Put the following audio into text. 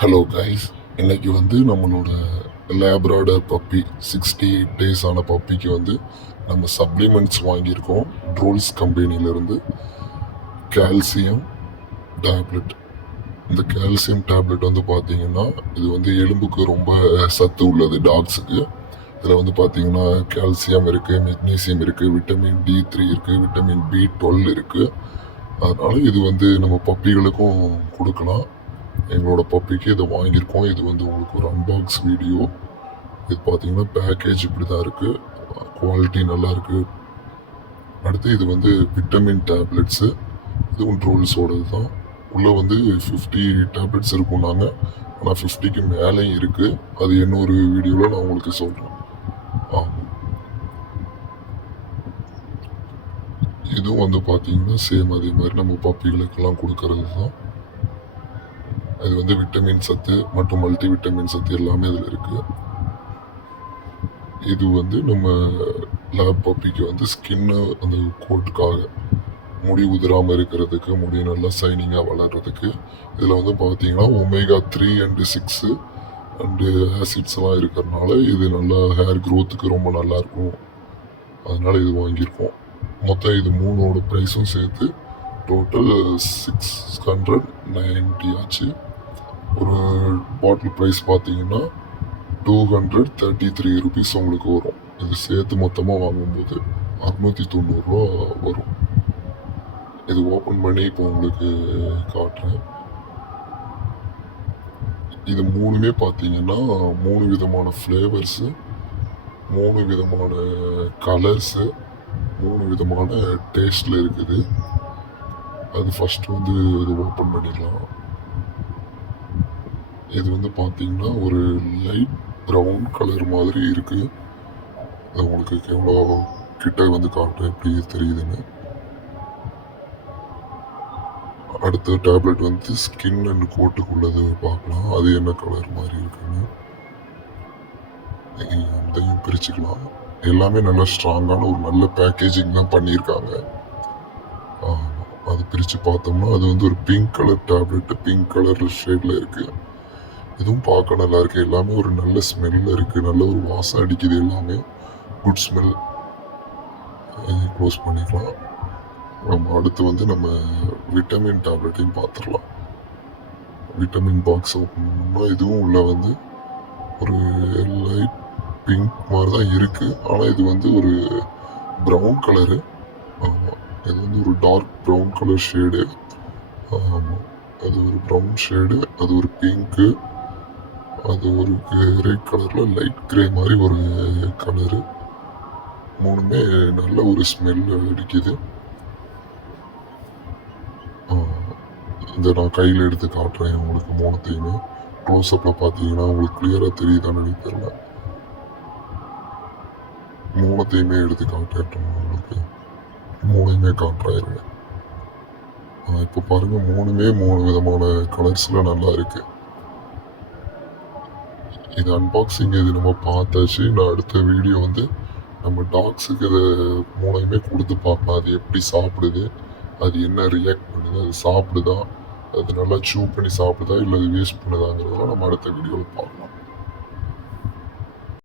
Hello guys, இன்னைக்கு வந்து நம்மளோட லேப்ராடர் பப்பி 68 டேஸ் ஆன பப்பிக்கு வந்து நம்ம சப்ளிமெண்ட்ஸ் வாங்கியிருக்கோம். ட்ரோல்ஸ் கம்பெனியிலேருந்து கால்சியம் டேப்லெட். இந்த கால்சியம் டேப்லெட் வந்து பார்த்தீங்கன்னா இது வந்து எலும்புக்கு ரொம்ப சத்து உள்ளது டாக்ஸுக்கு. இதில் வந்து பார்த்தீங்கன்னா கால்சியம் இருக்குது, மெக்னீசியம் இருக்குது, விட்டமின் D3 இருக்குது, விட்டமின் B12 இருக்குது. அதனால இது வந்து நம்ம பப்பிகளுக்கும் கொடுக்கலாம். எங்களோட பப்பிக்கு இதை வாங்கியிருக்கோம். இது வந்து உங்களுக்கு ஒரு அன்பாக்ஸ் வீடியோ. இது பார்த்தீங்கன்னா பேக்கேஜ் இப்படி தான் இருக்குது. குவாலிட்டி நல்லா இருக்குது. அடுத்து இது வந்து விட்டமின் டேப்லெட்ஸு. இதுவும் ட்ரோல்ஸோடது தான். உள்ளே வந்து 50 டேப்லெட்ஸ் இருக்கும் நாங்கள், ஆனால் 50க்கு மேலேயும் இருக்குது. அது இன்னொரு வீடியோவில் நான் உங்களுக்கு சொல்கிறேன். ஆமாம், இதுவும் வந்து பார்த்தீங்கன்னா சேம் அதே மாதிரி நம்ம பப்பிகளுக்கெல்லாம் கொடுக்கறது தான். இது வந்து விட்டமின் சத்து மற்றும் மல்டி விட்டமின் சத்து எல்லாமே இதில் இருக்குது. இது வந்து நம்ம லேப் பப்பிக்கு வந்து ஸ்கின்னு அந்த கோட்டுக்காக முடி உதிராமல் இருக்கிறதுக்கு, முடி நல்லா சைனிங்காக வளர்கிறதுக்கு. இதில் வந்து பார்த்தீங்கன்னா omega-3 அண்டு 6 அண்டு ஆசிட்ஸ்லாம் இருக்கிறதுனால இது நல்லா ஹேர் க்ரோத்துக்கு ரொம்ப நல்லாயிருக்கும். அதனால் இது வாங்கியிருக்கோம். மொத்தம் இது மூணோட ப்ரைஸும் சேர்த்து டோட்டல் 690 ஆச்சு. ஒரு பாட்டில் ப்ரைஸ் பார்த்தீங்கன்னா 233 ருபீஸ் உங்களுக்கு வரும். இது சேர்த்து மொத்தமாக வாங்கும்போது 690 ரூபா வரும். இது ஓப்பன் பண்ணி இப்போ உங்களுக்கு காட்டுறேன். இது மூணுமே பார்த்தீங்கன்னா 3 விதமான ஃப்ளேவர்ஸு, 3 விதமான கலர்ஸு, 3 விதமான டேஸ்டில் இருக்குது. அது ஃபஸ்ட்டு வந்து இது ஓப்பன் பண்ணிடலாம். இது வந்து பார்த்தீங்கன்னா ஒரு லைட் ப்ரௌன் கலர் மாதிரி இருக்குது. அது உங்களுக்கு எவ்வளோ கிட்ட வந்து காட்டுறேன் எப்படி தெரியுதுன்னு. அடுத்த டேப்லெட் வந்து ஸ்கின் அண்ட் கோட்டுக்குள்ளது பார்க்கலாம், அது என்ன கலர் மாதிரி இருக்குன்னு. இதையும் பிரிச்சுக்கலாம். எல்லாமே நல்லா ஸ்ட்ராங்கான ஒரு நல்ல பேக்கேஜிங் தான் பண்ணியிருக்காங்க. அது பிரித்து பார்த்தோம்னா அது வந்து ஒரு pink colour tablet, pink colour ஷேடில் இருக்குது. இதுவும் பார்க்க நல்லா இருக்குது. எல்லாமே ஒரு நல்ல ஸ்மெல்லில் இருக்குது, நல்ல ஒரு வாசம் அடிக்குது, எல்லாமே குட் ஸ்மெல். க்ளோஸ் பண்ணிக்கலாம். நம்ம அடுத்து வந்து நம்ம விட்டமின் டேப்லெட்டையும் பார்த்துடலாம். விட்டமின் பாக்ஸ் ஓப்பன் பண்ணோம்னா இதுவும் உள்ள வந்து ஒரு லைட் பிங்க் மாதிரி தான் இருக்குது. ஆனால் இது வந்து ஒரு ப்ரௌன் கலரு. ஆமாம், இது வந்து ஒரு டார்க் ப்ரௌன் கலர் ஷேடு. ஆமாம், அது ஒரு ப்ரௌன் ஷேடு, அது ஒரு பிங்க்கு, அது ஒரு கிரே கலரில் லைட் கிரே மாதிரி ஒரு கலரு. மூணுமே நல்ல ஒரு ஸ்மெல் அடிக்குது. இந்த நான் கையில் எடுத்து காட்டுறேன் உங்களுக்கு மூணுத்தையுமே. க்ளோஸ்அப்பில் பார்த்தீங்கன்னா உங்களுக்கு கிளியராக தெரியுதான்னு எனக்கு தெரியல. மூணுத்தையுமே எடுத்து காட்டுறேன் உங்களுக்கு. மூணையுமே காட்டுறாயிருங்க. இப்போ பாருங்கள், மூணுமே 3 விதமான கலர்ஸில் நல்லா இருக்குது. இது அன்பாக்சிங் இது நம்ம பார்த்தாச்சு. நான் அடுத்த வீடியோ வந்து நம்ம டாக்ஸுக்கு இதை மூணையுமே கொடுத்து பார்க்கலாம். அது எப்படி சாப்பிடுது, அது என்ன ரியாக்ட் பண்ணுது, அது சாப்பிடுதா, அது நல்லா சூ பண்ணி சாப்பிடுதா, இல்லை அது வேஸ்ட் பண்ணுதாங்கிறதெல்லாம் நம்ம அடுத்த வீடியோவில் பார்க்கலாம்.